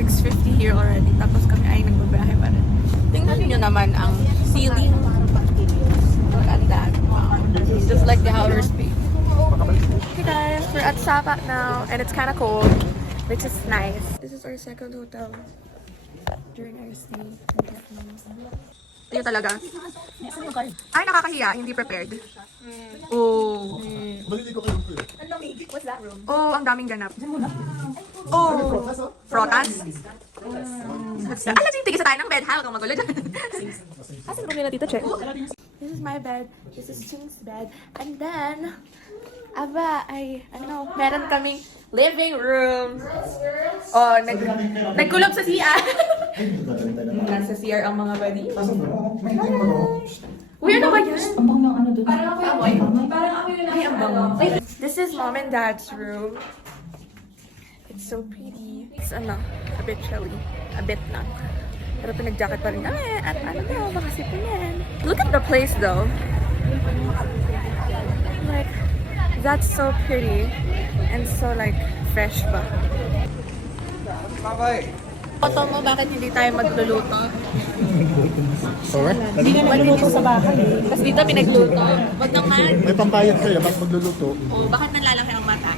6:50 here already. Tapos kami ay nagbabiyahe pa rin. Tingnan niyo naman ang ceiling. Look at that. Wow. It's just like the outer space. Hey guys, we're at Sapat now and it's kind of cold, which is nice. This is our second hotel during our stay. Yun talaga. Ay, nakakahiya. Hindi prepared. Oh. What's that room? Oh, ang daming ganap. Oh. Frotas. Alam, tigisa tayo ng bed. Ha? Huwag kang magulo dyan. Asan room nila, Tita Check? This is my bed. This is Ching's bed. And then, meron kaming living room. Oh, nagkulog sa CR. Nasa CR ang mga buddy. Uy, ano ba yun? Ang bang ng ano doon? Parang amoy. Ay, ang bango. This is mom and dad's room. It's so pretty. It's a bit chilly. A bit lang. Pero pinag-jacket pa rin kami. At ano daw, baka sipunin. Look at the place though. Like, that's so pretty. And so like, fresh ba? Foto mo, bakit hindi tayo magluluto? Sorry? Hindi ka nagluluto sa bahay. Tapos dito pinagluto. Wag naman. May pambayad kayo, ba't magluluto? Oh, bakit nalalaki ang mata?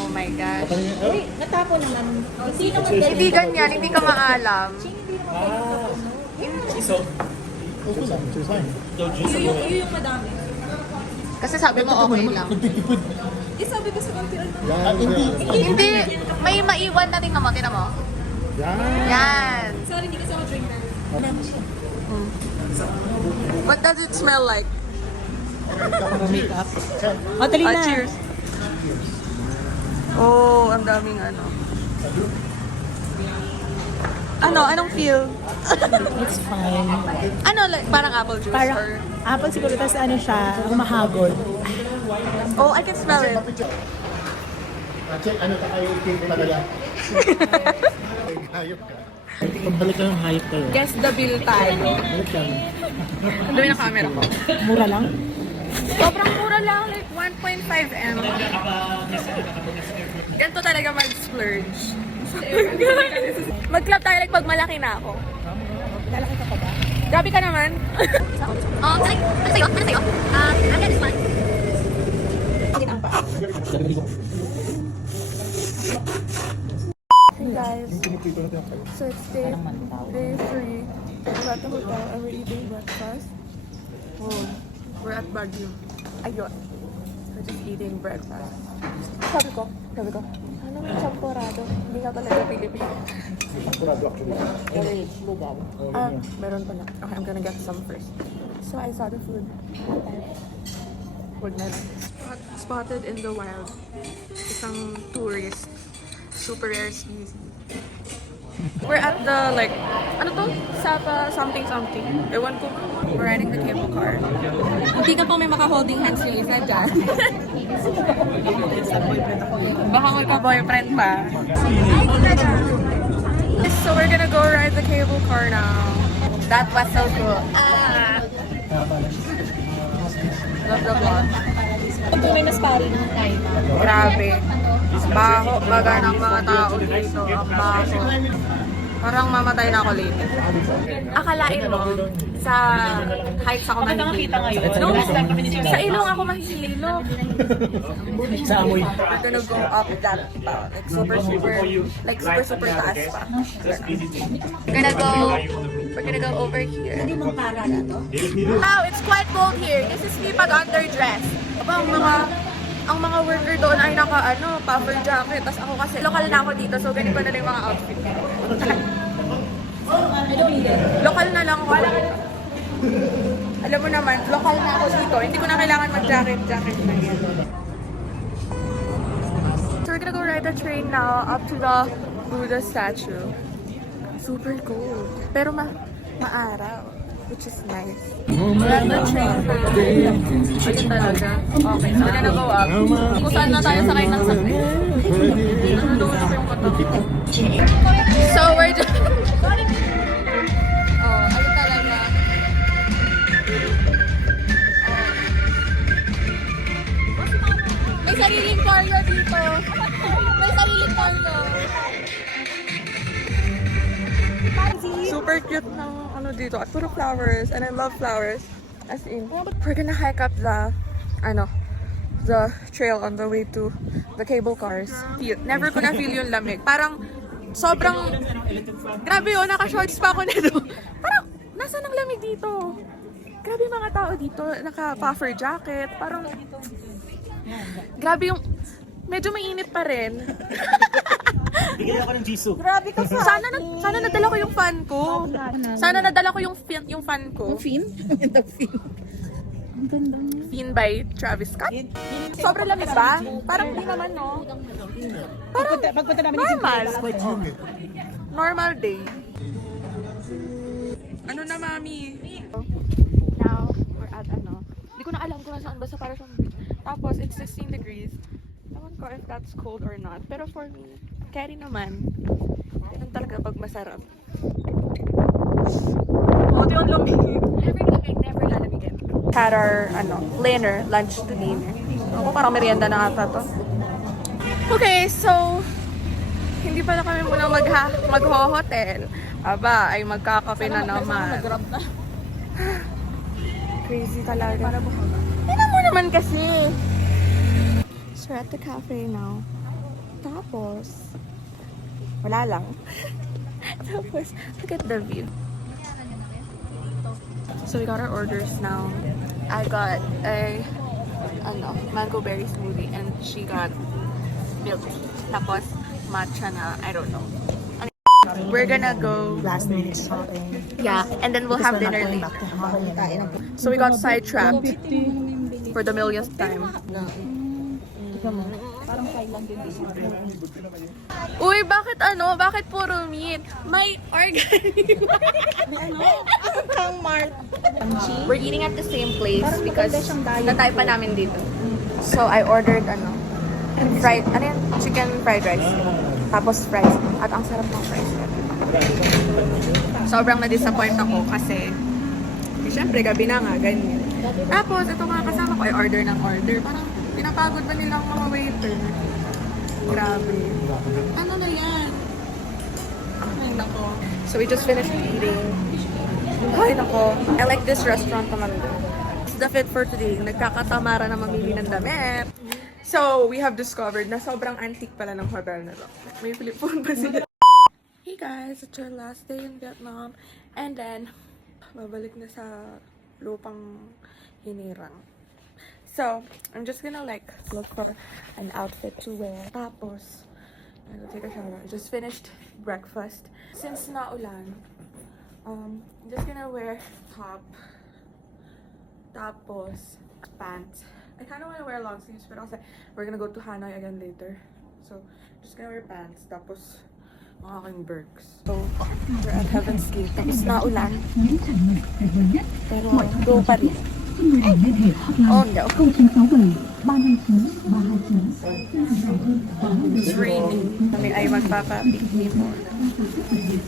Oh my gosh. Uy, natapo naman. Sino mo Hindi ganyan, hindi ka maalam. Okay lang, it's fine. yung madami. Kasi sabi mo okay lang. Nagtitipid. Sabi ko sa computer. Yan, hindi. Hindi, may maiwan na tingnan mo, tingnan mo. Yan. Yan. Sorry, hindi kasi ako drinker. What does it smell like? Makeup. Madali na. Cheers. Oh, ang daming ano. Anong feel? It's fine. Ano, like, parang apple juice Parang or... apple siguro, tapos ano siya, ang mahagod. Oh, I can smell it. Check, ano ka kayo team talaga? Hayop ka. Pagbalik ka ng hayop kayo. Guess the bill tayo. Balik ka. Ang dami ng camera ko. Mura lang? Sobrang mura lang, like 1.5M. Ganito talaga mag-splurge. Mag-club tayo like pag malaki na ako. Lalaki ka pa ba? Grabe ka naman. Ano sa'yo? I'm gonna this one. Hey guys, so it's day 3. We're at the hotel and we're eating breakfast. Oh, we're at Baguio. Ayun. We're just eating breakfast. Sabi ko, ano yung champorado? Hindi nga talaga Pilipino. Meron pala. Okay, I'm gonna get some first. So I saw the food. Spotted in the wild. Isang tourist. Super rare species. We're at the, like, ano to? Sapa something. Ewan ko. We're riding the cable car. Hindi ka po may maka-holding hands yung isa dyan. Baka may pa-boyfriend pa. So we're gonna go ride the cable car now. That was so cool. Love the vlog. Ito may mas pari. Grabe. Baho, baga ng mga tao dito. Ang baho. Parang mamatay na ako later. Akalain mo, sa heights ako mahihilo. No, sa ilong ako mahihilo. Sa amoy. We're gonna go up that, super taas pa. We're gonna go over here. Hindi mong para na to? Wow, it's quite cold here. This is me pag underdress. Ang mga worker doon ay puffer jacket. Tapos ako kasi, lokal na ako dito. So, ganito na lang yung mga outfit. Lokal na lang ako. Alam mo naman, lokal na ako dito. Hindi ko na kailangan mag-jacket na yan. So, we're gonna go ride the train now up to the Buddha statue. Super cool. Pero maaraw. Which is nice. We're at the train now. Ayun talaga. Okay, so we're gonna go up. Kung saan na tayo sakay ng sakay. Nanonood ko yung mata ko. So we're just... ayun talaga. May sariling choreo dito. May sariling choreo. super cute ng ano dito. At puro flowers. And I love flowers. As in, we're gonna hike up the trail on the way to the cable cars. Never ko na feel yung lamig. Parang sobrang, grabe yun, naka-shorts pa ako nito. Parang, nasa nang lamig dito? Grabe yung mga tao dito, naka-puffer jacket. Parang, grabe yung, medyo mainit pa rin. Bigyan ako ng Jisoo. Grabe ka sa Sana nadala ko yung fan ko. Sana nadala ko yung fan ko. Fin? Fin. Ang ganda niya. Fin by Travis Scott. Sobrang lamig ba? Parang hindi naman, no? Parang Pagpunta namin normal. Normal day. Ano na, mami? Now, we're at Hindi ko na alam kung nasaan. Basta para siyang beach. Tapos, it's 16 degrees. Ewan ko if that's cold or not. Pero for me, carry naman. Ganun talaga pag masarap. Buti yung lumigin. Never lalamigin. Had our, lunch to dinner. Ako parang merienda na ata to. Okay, so, hindi pala kami muna mag-hotel. Aba, ay magkakape na naman. Crazy talaga. Tingnan mo naman kasi. So, we're at the cafe now. Tapos, wala lang. Tapos, look at the view. So we got our orders now. I got a mango berry smoothie and she got milk tea. Tapos matcha na, I don't know. We're gonna go Last minute shopping. yeah, and then we'll have dinner later. So we got sidetracked for the millionth time. Parang kailan din dito. Uy, bakit puro meat? May organic. Kang Mart. We're eating at the same place because natay pa namin dito. So I ordered chicken fried rice. Tapos fries. At ang sarap ng fries. Sobrang na-disappoint ako kasi syempre gabi na nga, ganyan. Tapos ito mga kasama ko ay order ng order. Parang pinapagod ba nilang mga waiter? Grabe. Ano na yan? Ay, nako. So we just finished eating. Ay, nako. I like this restaurant naman. It's the fit for today. Nagkakatamara na mamili ng damit. So, we have discovered na sobrang antique pala ng hotel na to. May flip phone pa sila. Hey guys, it's our last day in Vietnam. And then, babalik na sa lupang hinirang. So, I'm just gonna look for an outfit to wear. Tapos, I'm gonna take a shower. I just finished breakfast. Since naulan, I'm just gonna wear top. Tapos, pants. I kind of want to wear long sleeves, but also we're gonna go to Hanoi again later. So, just gonna wear pants. Tapos, mga aking Birks. So, we're at Heaven's Gate. Tapos naulan. Pero, go pa rin. Oh no. It's raining. Kami ay magpapa-picnic mo.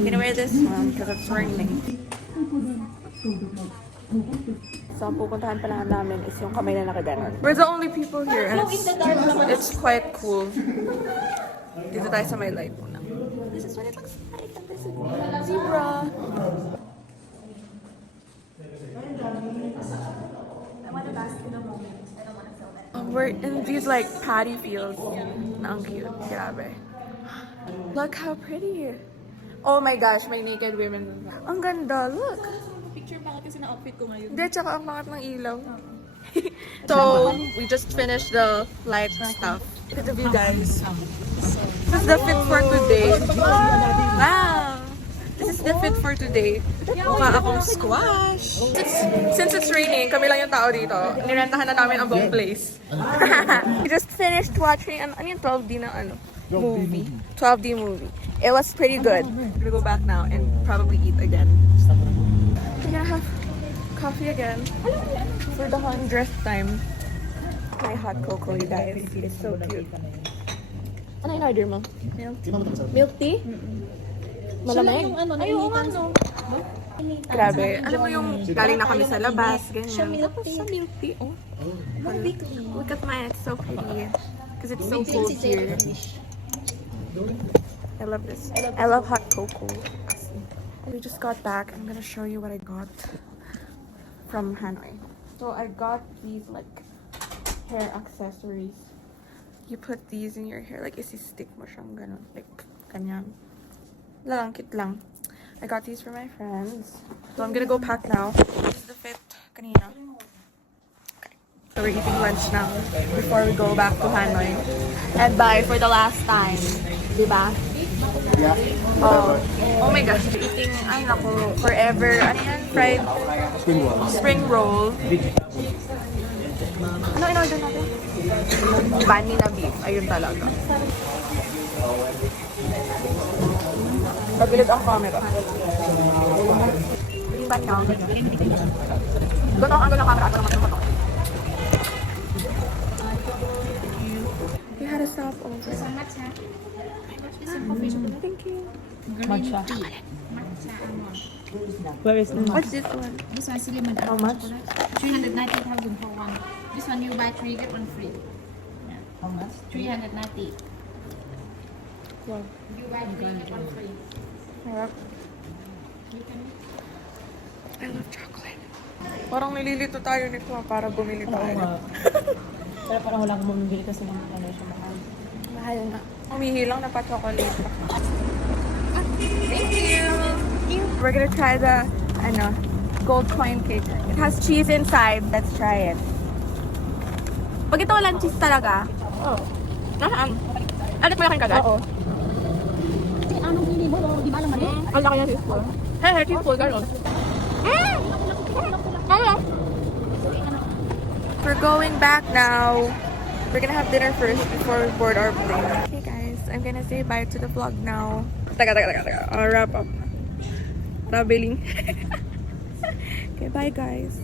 Gonna wear this one because it's raining. So, ang pupuntahan pa lang namin is yung kamay na nakaganon. We're the only people here and it's quite cool. Dito tayo sa may light muna. This is what it looks like. And this is zebra. We're in these paddy fields. Na ang cute. Grabe. Look how pretty. Oh my gosh, may naked women. Ang ganda. Look. Picture bakit kasi na outfit ko ngayon. Hindi, tsaka ang pangat ng ilaw. So, we just finished the light stuff. Look at the view, guys. This is the fit for today. Wow! This is the fit for today. Mukha akong squash. Since it's raining, kami lang yung tao dito. Nirentahan na namin ang buong place. We just finished watching ano yung 12D na movie. 12D movie. It was pretty good. We're gonna go back now and probably eat again. We're gonna have coffee again for the 100th time. My hot cocoa, you guys. It's so cute. Ano yung order mo? Milk tea? Malamig? Ay, oo nga, no. Grabe. Alam mo yung galing na kami sa labas, ganyan. Tapos sa milk tea, oh. Look at mine, it's so pretty. Because it's so cold here. I love this. I love hot cocoa. I We just got back. I'm gonna show you what I got from Hanoi. So I got these like hair accessories. You put these in your hair, like isi-stick mo siyang ganun, like kanyan. Lang, cute lang. I got these for my friends. So I'm gonna go pack now. This is the fit kanina. Okay. So we're eating lunch now before we go back to Hanoi. And bye for the last time. Diba? Yeah. Oh my gosh. Eating, ay naku, forever. Ano yan? Fried Spring roll. spring roll. Ano in-order natin? Bani na beef. Ayun talaga. Pagilid ang camera. Yung bani na. Doon ang angle ng camera. Ako naman tumatok. We had a stop over. Thank you. Matcha. Where is What's this one? This one silly How much? 390,000 for one. This one you buy 3 get 1 free. How much? 390. Wow. You buy 3 get 1 free. Sarap. I love chocolate. Parang nililito tayo nito para bumili tayo. Pero parang wala akong bumibili kasi ng ano siya mahal. Mahal na. Umihilang na pa chocolate. Thank you. We're gonna try the gold coin cake. It has cheese inside. Let's try it. Pag ito walang cheese talaga. Oh. Nasaan? Alit mo yung kagat? Oo. Anong pili mo? Di ba alam mo? Ang laki ng cheese ball. Hey, cheese ball. Gano'n. We're going back now. We're gonna have dinner first before we board our plane. Okay guys, I'm gonna say bye to the vlog now. Taga. I'll wrap up. Traveling. Okay, bye guys.